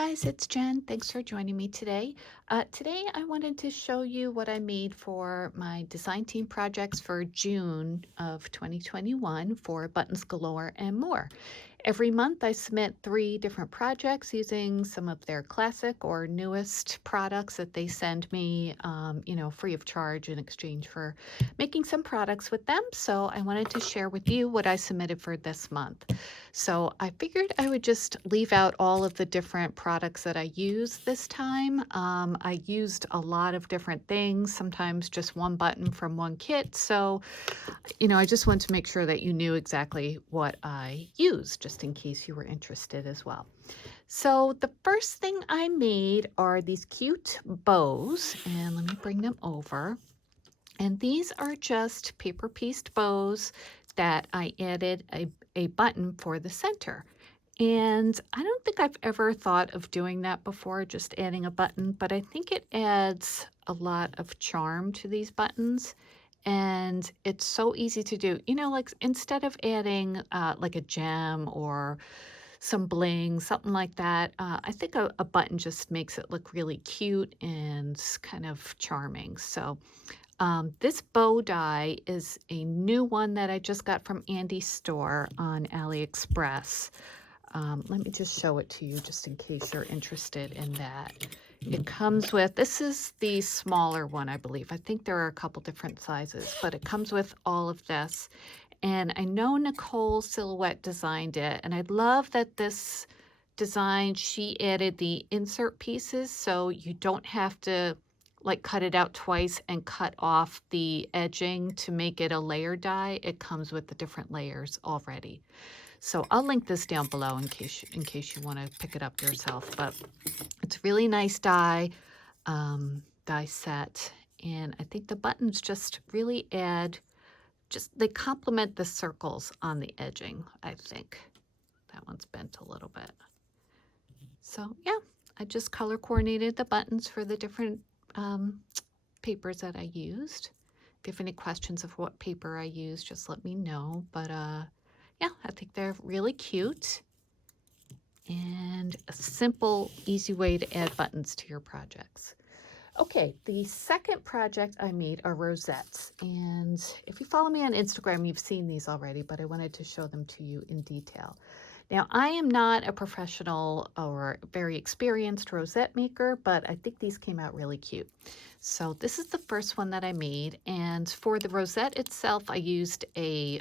guys, it's Jen. Thanks for joining me today. Today I wanted to show you what I made for my design team projects for June of 2021 for Buttons Galore and More. Every month I submit 3 different projects using some of their classic or newest products that they send me, free of charge in exchange for making some products with them. So I wanted to share with you what I submitted for this month. So I figured I would just leave out all of the different products that I use this time. I used a lot of different things, sometimes just one button from one kit. So I just want to make sure that you knew exactly what I used, just in case you were interested as well. So the first thing I made are these cute bows, and let me bring them over. And these are just paper pieced bows that I added a button for the center. And I don't think I've ever thought of doing that before, just adding a button, but I think it adds a lot of charm to these buttons. And it's so easy to do. Like instead of adding like a gem or some bling, something like that, I think a button just makes it look really cute and kind of charming. So this bow die is a new one that I just got from Andy's store on AliExpress. Let me just show it to you just in case you're interested in that. It comes with, this is the smaller one, I believe. I think there are a couple different sizes, but it comes with all of this. And I know Nicole Silhouette designed it, and I love that this design, she added the insert pieces so you don't have to like cut it out twice and cut off the edging to make it a layer die. It comes with the different layers already. So I'll link this down below in case you want to pick it up yourself. But it's a really nice die set, and I think the buttons just really they complement the circles on the edging. I think that one's bent a little bit. So yeah, I just color coordinated the buttons for the different papers that I used. If you have any questions of what paper I used, just let me know. But yeah, I think they're really cute and a simple, easy way to add buttons to your projects. Okay, the second project I made are rosettes. And if you follow me on Instagram, you've seen these already, but I wanted to show them to you in detail. Now, I am not a professional or very experienced rosette maker, but I think these came out really cute. So this is the first one that I made. And for the rosette itself, I used a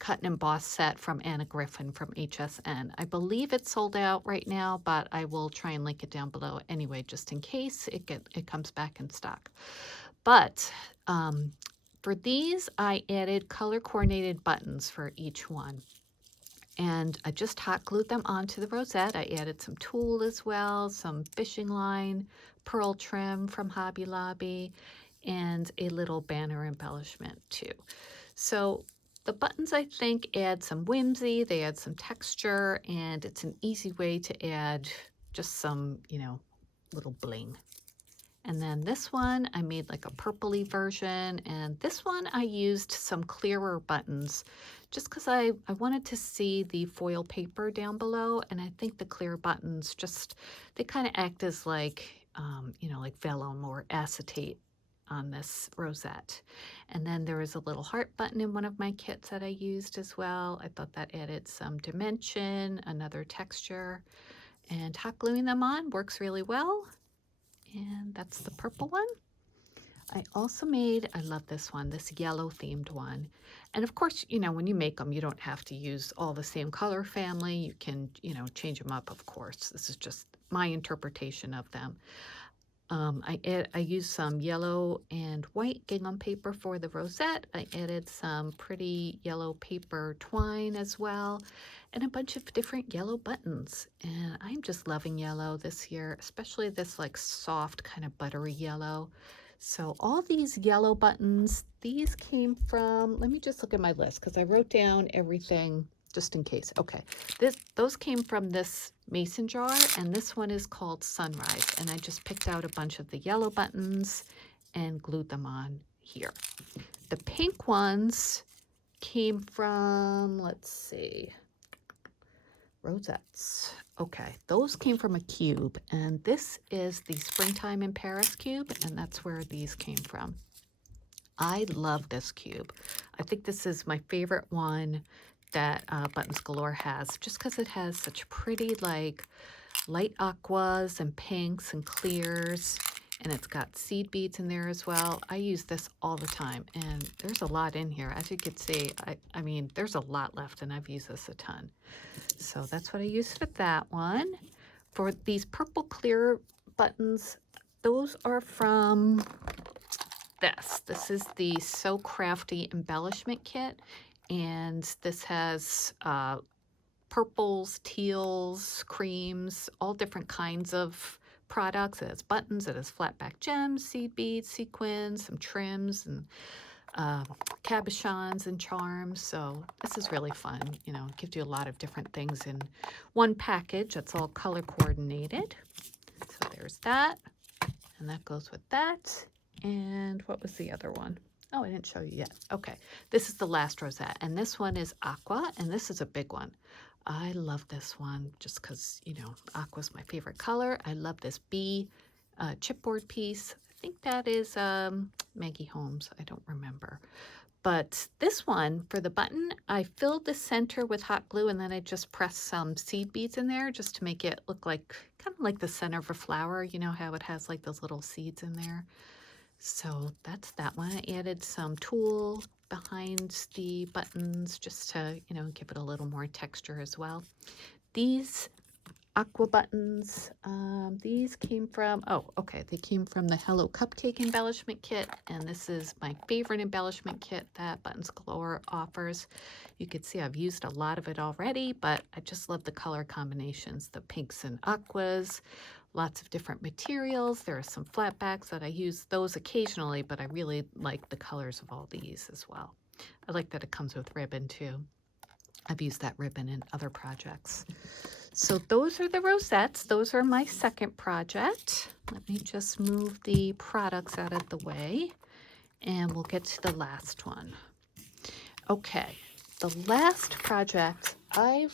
cut and emboss set from Griffin from HSN. I believe it's sold out right now, but I will try and link it down below anyway, just in case it comes back in stock. But for these, I added color coordinated buttons for each one. And I just hot glued them onto the rosette. I added some tulle as well, some fishing line, pearl trim from Hobby Lobby, and a little banner embellishment too. So the buttons, I think, add some whimsy, they add some texture, and it's an easy way to add just some, little bling. And then this one, I made like a purpley version, and this one I used some clearer buttons just because I wanted to see the foil paper down below, and I think the clear buttons they kind of act as like, like vellum or acetate on this rosette. And then there was a little heart button in one of my kits that I used as well. I thought that added some dimension, another texture, and hot gluing them on works really well. And that's the purple one. I also made, I love this one, this yellow themed one. And of course, when you make them, you don't have to use all the same color family. You can, change them up, of course. This is just my interpretation of them. I used some yellow and white gingham paper for the rosette. I added some pretty yellow paper twine as well, and a bunch of different yellow buttons. And I'm just loving yellow this year, especially this like soft kind of buttery yellow. So all these yellow buttons, these came from, let me just look at my list because I wrote down everything just in case. Okay, those came from this mason jar, and this one is called Sunrise, and I just picked out a bunch of the yellow buttons and glued them on here. The pink ones came from, let's see, rosettes. Okay, those came from a cube, and this is the Springtime in Paris cube, and that's where these came from. I love this cube. I think this is my favorite one that Buttons Galore has, just because it has such pretty like light aquas and pinks and clears, and it's got seed beads in there as well. I use this all the time, and there's a lot in here. As you can see, I mean, there's a lot left, and I've used this a ton. So that's what I used for that one. For these purple clear buttons, those are from this. This is the So Crafty embellishment kit, and this has purples, teals, creams, all different kinds of products. It has buttons, it has flat back gems, seed beads, sequins, some trims, and cabochons and charms. So this is really fun. You know, it gives you a lot of different things in one package that's all color coordinated. So there's that, and that goes with that. And what was the other one? Oh, I didn't show you yet. Okay, this is the last rosette, and this one is aqua, and this is a big one. I love this one just because, you know, aqua's my favorite color. I love this bee chipboard piece. I think that is Maggie Holmes. I don't remember. But this one, for the button, I filled the center with hot glue, and then I just pressed some seed beads in there just to make it look like, kind of like the center of a flower. You know how it has like those little seeds in there? So that's that one. I added some tulle behind the buttons just to, you know, give it a little more texture as well. These aqua buttons, these came from, oh, okay, they came from the Hello Cupcake embellishment kit, and this is my favorite embellishment kit that Buttons Galore offers. You can see I've used a lot of it already, but I just love the color combinations, the pinks and aquas, lots of different materials. There are some flat backs that I use those occasionally, but I really like the colors of all these as well. I like that it comes with ribbon too. I've used that ribbon in other projects. So those are the rosettes. Those are my second project. Let me just move the products out of the way, and we'll get to the last one. Okay, the last project, I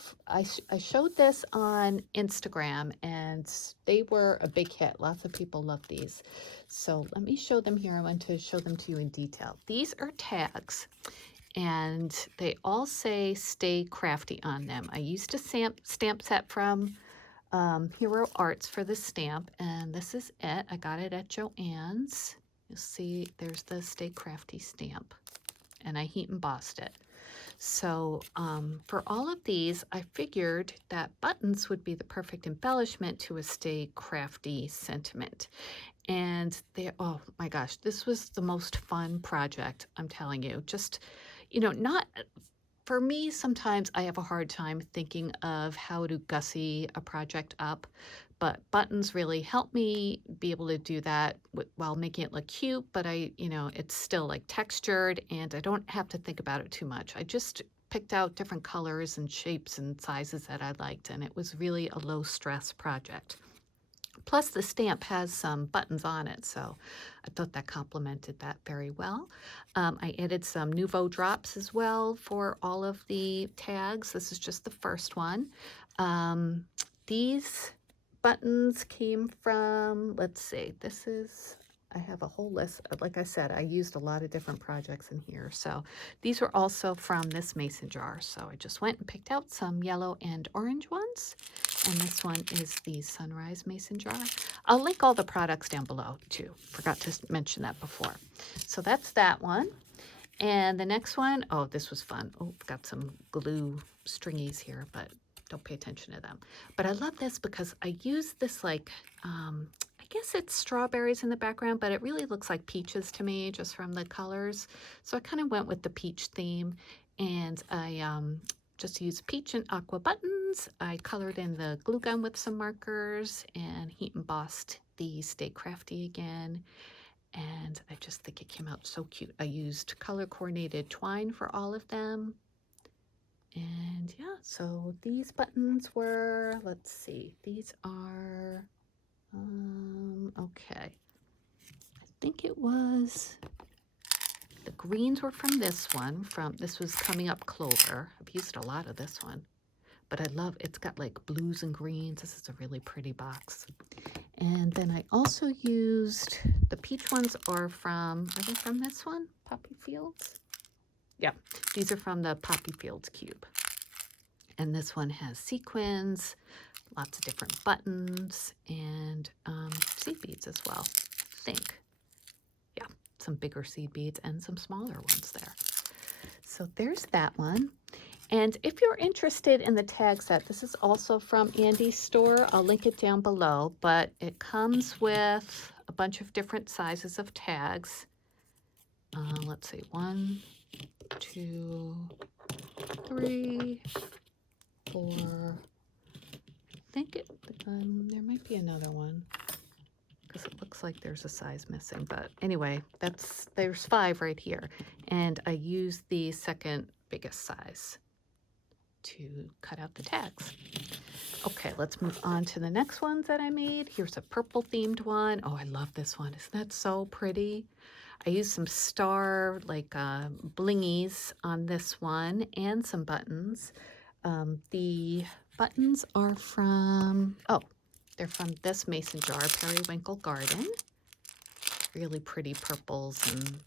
showed this on Instagram, and they were a big hit. Lots of people love these. So let me show them here. I want to show them to you in detail. These are tags, and they all say Stay Crafty on them. I used a stamp set from Hero Arts for the stamp, and this is it. I got it at Joann's. You'll see there's the Stay Crafty stamp, and I heat embossed it. So for all of these, I figured that buttons would be the perfect embellishment to a Stay Crafty sentiment. And they, oh my gosh, this was the most fun project, I'm telling you. Just, you know, not, for me, sometimes I have a hard time thinking of how to gussy a project up, but buttons really help me be able to do that while making it look cute, but you know, it's still like textured, and I don't have to think about it too much. I just picked out different colors and shapes and sizes that I liked, and it was really a low stress project. Plus the stamp has some buttons on it, so I thought that complemented that very well. I added some Nouveau drops as well for all of the tags. This is just the first one. These buttons came from, let's see, this is, I have a whole list. Like I said, I used a lot of different projects in here. So these were also from this mason jar. So I just went and picked out some yellow and orange ones. And this one is the Sunrise mason jar. I'll link all the products down below too. Forgot to mention that before. So that's that one. And the next one, oh, this was fun. Oh, I've got some glue stringies here, but don't pay attention to them. But I love this because I use this like, I guess it's strawberries in the background, but it really looks like peaches to me just from the colors. So I kind of went with the peach theme, and I just used peach and aqua buttons. I colored in the glue gun with some markers and heat embossed the Stay Crafty again. And I just think it came out so cute. I used color coordinated twine for all of them. And yeah, so these buttons were, let's see, these are, okay. I think it was, the greens were from this one, this was Coming Up Clover. I've used a lot of this one. but I love, it's got like blues and greens. This is a really pretty box. And then I also used, the peach ones are they from this one? Poppy Fields? Yeah, these are from the Poppy Fields cube. And this one has sequins, lots of different buttons, and seed beads as well, I think. Yeah, some bigger seed beads and some smaller ones there. So there's that one. And if you're interested in the tag set, this is also from Andy's store. I'll link it down below, but it comes with a bunch of different sizes of tags. Let's see, 1, 2, 3, 4. I think there might be another one because it looks like there's a size missing. But anyway, there's 5 right here. And I used the second biggest size to cut out the tags. Okay, let's move on to the next ones that I made. Here's a purple themed one. Oh, I love this one. Isn't that so pretty? I used some star blingies on this one and some buttons. The buttons are from, they're from this mason jar, Periwinkle Garden. Really pretty purples and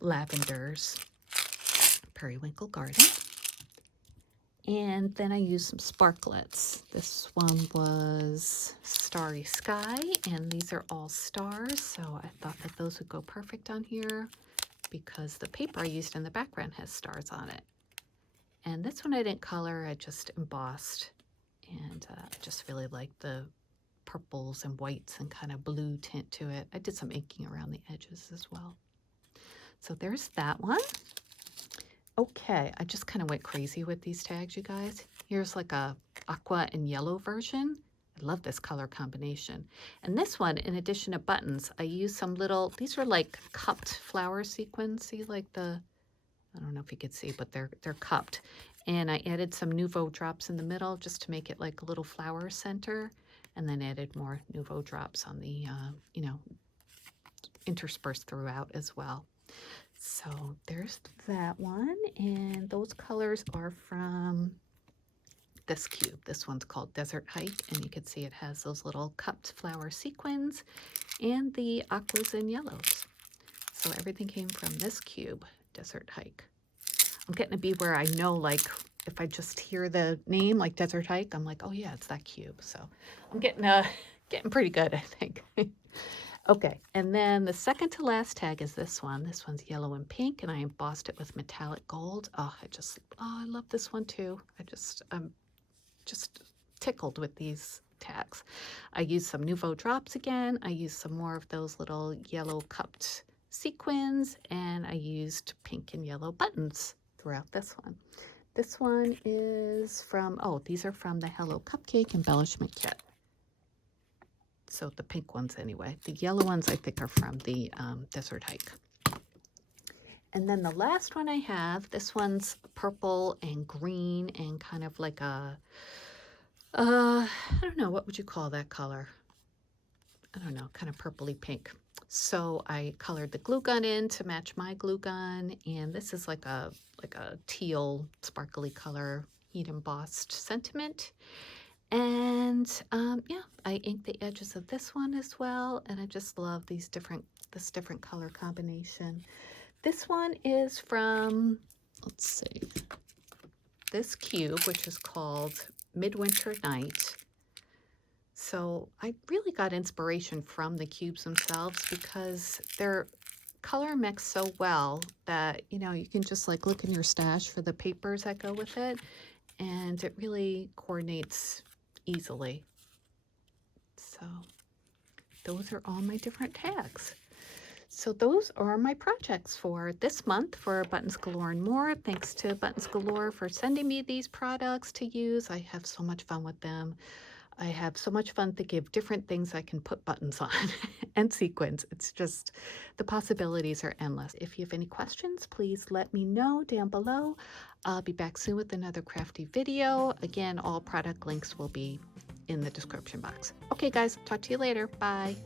lavenders. Periwinkle Garden. And then I used some sparklets. This one was Starry Sky, and these are all stars, so I thought that those would go perfect on here because the paper I used in the background has stars on it. And this one I didn't color, I just embossed, and I just really like the purples and whites and kind of blue tint to it. I did some inking around the edges as well. So there's that one. Okay, I just kind of went crazy with these tags, you guys. Here's like a aqua and yellow version. I love this color combination. And this one, in addition to buttons, I used some little, these are like cupped flower sequins. See, like I don't know if you could see, but they're cupped. And I added some Nouveau drops in the middle just to make it like a little flower center. And then added more Nouveau drops on the, interspersed throughout as well. So there's that one, and those colors are from this cube. This one's called Desert Hike, and you can see it has those little cupped flower sequins and the aquas and yellows. So everything came from this cube, Desert Hike. I'm getting to be where I know, like, if I just hear the name, like Desert Hike, I'm like, oh yeah, it's that cube. So I'm getting pretty good, I think. Okay, and then the second to last tag is this one. This one's yellow and pink, and I embossed it with metallic gold. I love this one too. I'm just tickled with these tags. I used some Nouveau drops again. I used some more of those little yellow cupped sequins, and I used pink and yellow buttons throughout this one. This one is from, these are from the Hello Cupcake Embellishment Kit. So the pink ones anyway. The yellow ones I think are from the Desert Hike. And then the last one I have, this one's purple and green and kind of like a, I don't know, what would you call that color? I don't know, kind of purpley pink. So I colored the glue gun in to match my glue gun, and this is like a teal sparkly color heat embossed sentiment. And yeah, I inked the edges of this one as well, and I just love this different color combination. This one is from, let's see, this cube, which is called Midwinter Night. So I really got inspiration from the cubes themselves because they're color mix so well that, you can just like look in your stash for the papers that go with it, and it really coordinates easily. So those are all my different tags. So those are my projects for this month for Buttons Galore and More. Thanks to Buttons Galore for sending me these products to use. I have so much fun with them. I have so much fun thinking of different things I can put buttons on and sequins. It's just, the possibilities are endless. If you have any questions, please let me know down below. I'll be back soon with another crafty video. Again, all product links will be in the description box. Okay guys, talk to you later. Bye.